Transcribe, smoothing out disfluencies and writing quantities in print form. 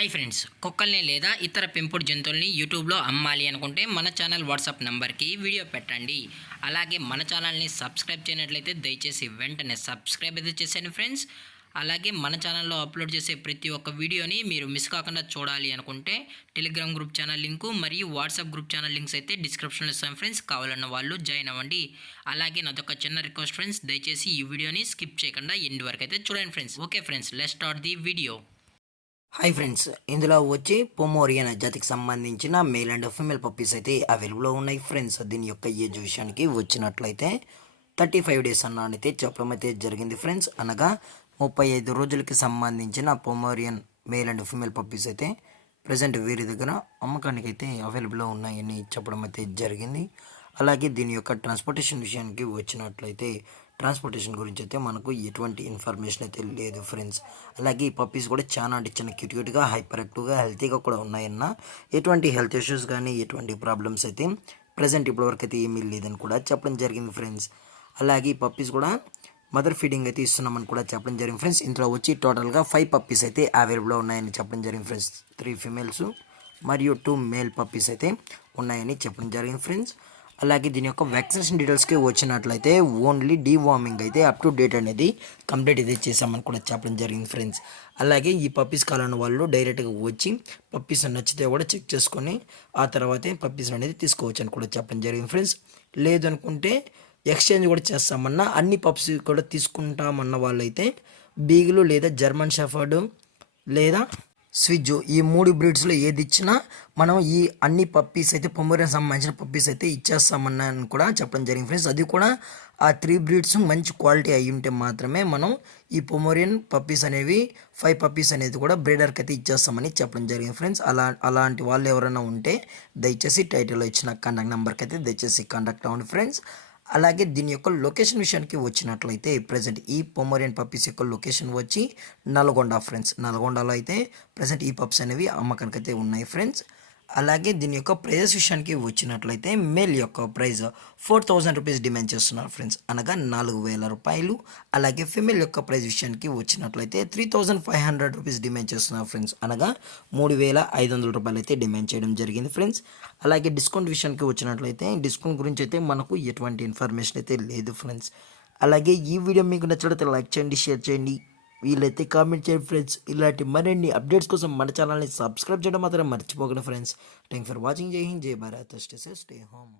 Hi friends, కుక్కల్ని లేదా ఇతర పెంపుడు జంతువుల్ని యూట్యూబ్లో అమ్మాలి అనుకుంటే మన ఛానల్ వాట్సాప్ నెంబర్కి వీడియో పెట్టండి. అలాగే మన ఛానల్ని సబ్స్క్రైబ్ చేయనట్లయితే దయచేసి వెంటనే సబ్స్క్రైబ్ అయితే చేసేయండి ఫ్రెండ్స్. అలాగే మన ఛానల్లో అప్లోడ్ చేసే ప్రతి ఒక్క వీడియోని మీరు మిస్ కాకుండా చూడాలి అనుకుంటే టెలిగ్రామ్ గ్రూప్ ఛానల్ లింకు మరియు వాట్సాప్ గ్రూప్ ఛానల్ లింక్స్ అయితే డిస్క్రిప్షన్లో ఇస్తాం ఫ్రెండ్స్. కావాలన్న వాళ్ళు జాయిన్ అవ్వండి. అలాగే నాదొక చిన్న రిక్వెస్ట్ ఫ్రెండ్స్, దయచేసి ఈ వీడియోని స్కిప్ చేయకుండా ఎండ్ వరకు అయితే చూడండి friends. Okay friends, let's start the video. Hi friends, ఇందులో వచ్చి పొమోరియన్ జాతికి సంబంధించిన మేల్ అండ్ ఫీమేల్ పప్పీస్ అయితే అవైలబుల్లో ఉన్నాయి ఫ్రెండ్స్. దీని యొక్క ఏజ్ విషయానికి వచ్చినట్లయితే 35 డేస్ అన్నైతే చెప్పడం అయితే జరిగింది ఫ్రెండ్స్. అనగా 35 రోజులకి సంబంధించిన Pomeranian male and female puppies అయితే ప్రజెంట్ వీరి దగ్గర అమ్మకానికి అయితే అవైలబుల్లో ఉన్నాయని చెప్పడం అయితే జరిగింది. అలాగే దీని యొక్క ట్రాన్స్పోర్టేషన్ విషయానికి వచ్చినట్లయితే ట్రాన్స్పోర్టేషన్ గురించి అయితే మనకు ఎటువంటి ఇన్ఫర్మేషన్ అయితే లేదు ఫ్రెండ్స్. అలాగే ఈ పప్పీస్ కూడా చాలా అంటే చాలా క్యూట్గా హైపర్ యాక్టివ్గా హెల్తీగా కూడా ఉన్నాయన్న ఎటువంటి హెల్త్ ఇష్యూస్ కానీ ఎటువంటి ప్రాబ్లమ్స్ అయితే ప్రజెంట్ ఇప్పటివరకు అయితే ఏమీ లేదని కూడా చెప్పడం జరిగింది ఫ్రెండ్స్. అలాగే ఈ పప్పీస్ కూడా మదర్ ఫీడింగ్ అయితే ఇస్తున్నామని కూడా చెప్పడం జరిగింది ఫ్రెండ్స్. ఇందులో వచ్చి టోటల్గా 5 పప్పీస్ అయితే అవైలబుల్లో ఉన్నాయని చెప్పడం జరిగింది ఫ్రెండ్స్. 3 ఫీమేల్స్ మరియు 2 మేల్ పప్పీస్ అయితే ఉన్నాయని చెప్పడం జరిగింది ఫ్రెండ్స్. అలాగే దీని యొక్క వ్యాక్సినేషన్ డీటెయిల్స్కి వచ్చినట్లయితే ఓన్లీ డీవార్మింగ్ అయితే అప్ టు డేట్ అనేది కంప్లీట్ అయితే చేసామని కూడా చెప్పడం జరిగింది ఫ్రెండ్స్. అలాగే ఈ పప్పీస్ కావాలని వాళ్ళు డైరెక్ట్గా వచ్చి పప్పీస్ నచ్చితే కూడా చెక్ చేసుకొని ఆ తర్వాతే పప్పీస్ అనేది తీసుకోవచ్చు అని కూడా చెప్పడం జరిగింది ఫ్రెండ్స్. లేదు అనుకుంటే ఎక్స్చేంజ్ కూడా చేస్తామన్నా అన్ని పప్పీస్ కూడా తీసుకుంటామన్న వాళ్ళైతే బీగులు లేదా జర్మన్ షెఫర్డ్ లేదా స్విజ్ ఈ 3 బ్రీడ్స్లో ఏది ఇచ్చినా మనం ఈ అన్ని పప్పీస్ అయితే పొమోరియన్ సంబంధించిన పప్పీస్ అయితే ఇచ్చేస్తామని కూడా చెప్పడం జరిగింది ఫ్రెండ్స్. అది కూడా ఆ 3 బ్రీడ్స్ మంచి క్వాలిటీ అయి ఉంటే మాత్రమే మనం ఈ పొమోరియన్ పప్పీస్ అనేవి 5 పప్పీస్ అనేది కూడా బ్రీడర్కి అయితే ఇచ్చేస్తామని చెప్పడం జరిగింది ఫ్రెండ్స్. అలాంటి వాళ్ళు ఎవరైనా ఉంటే దయచేసి టైటిల్లో ఇచ్చిన కాంటాక్ట్ నెంబర్కి అయితే దయచేసి కాంటాక్ట్ అవ్వండి ఫ్రెండ్స్. అలాగే దీని యొక్క లొకేషన్ విషయానికి వచ్చినట్లయితే ప్రజెంట్ ఈ పొమోరియన్ పప్పీస్ యొక్క లొకేషన్ వచ్చి నల్గొండ ఫ్రెండ్స్. నల్గొండలో అయితే ప్రజెంట్ ఈ పప్స్ అనేవి అమ్మకానికి అయితే ఉన్నాయి ఫ్రెండ్స్. అలాగే దీని యొక్క ప్రైజెస్ విషయానికి వచ్చినట్లయితే మేల్ యొక్క ప్రైజ్ 4000 రూపీస్ డిమాండ్ చేస్తున్నారు ఫ్రెండ్స్, అనగా 4000 రూపాయలు. అలాగే ఫీమేల్ యొక్క ప్రైజ్ విషయానికి వచ్చినట్లయితే 3500 రూపీస్ డిమాండ్ చేస్తున్నారు ఫ్రెండ్స్, అనగా 3500 రూపాయలు అయితే డిమాండ్ చేయడం జరిగింది ఫ్రెండ్స్. అలాగే డిస్కౌంట్ విషయానికి వచ్చినట్లయితే డిస్కౌంట్ గురించి అయితే మనకు ఎటువంటి ఇన్ఫర్మేషన్ అయితే లేదు ఫ్రెండ్స్. అలాగే ఈ వీడియో మీకు నచ్చినట్లయితే లైక్ చేయండి, షేర్ చేయండి, వీలైతే కామెంట్ చేయండి ఫ్రెండ్స్. ఇలాంటి మరిన్ని అప్డేట్స్ కోసం మన ఛానల్ని సబ్స్క్రైబ్ చేయడం మాత్రం మర్చిపోకండి ఫ్రెండ్స్. Thank for watching. జై హింద్, జై Bharat, stay safe, stay home.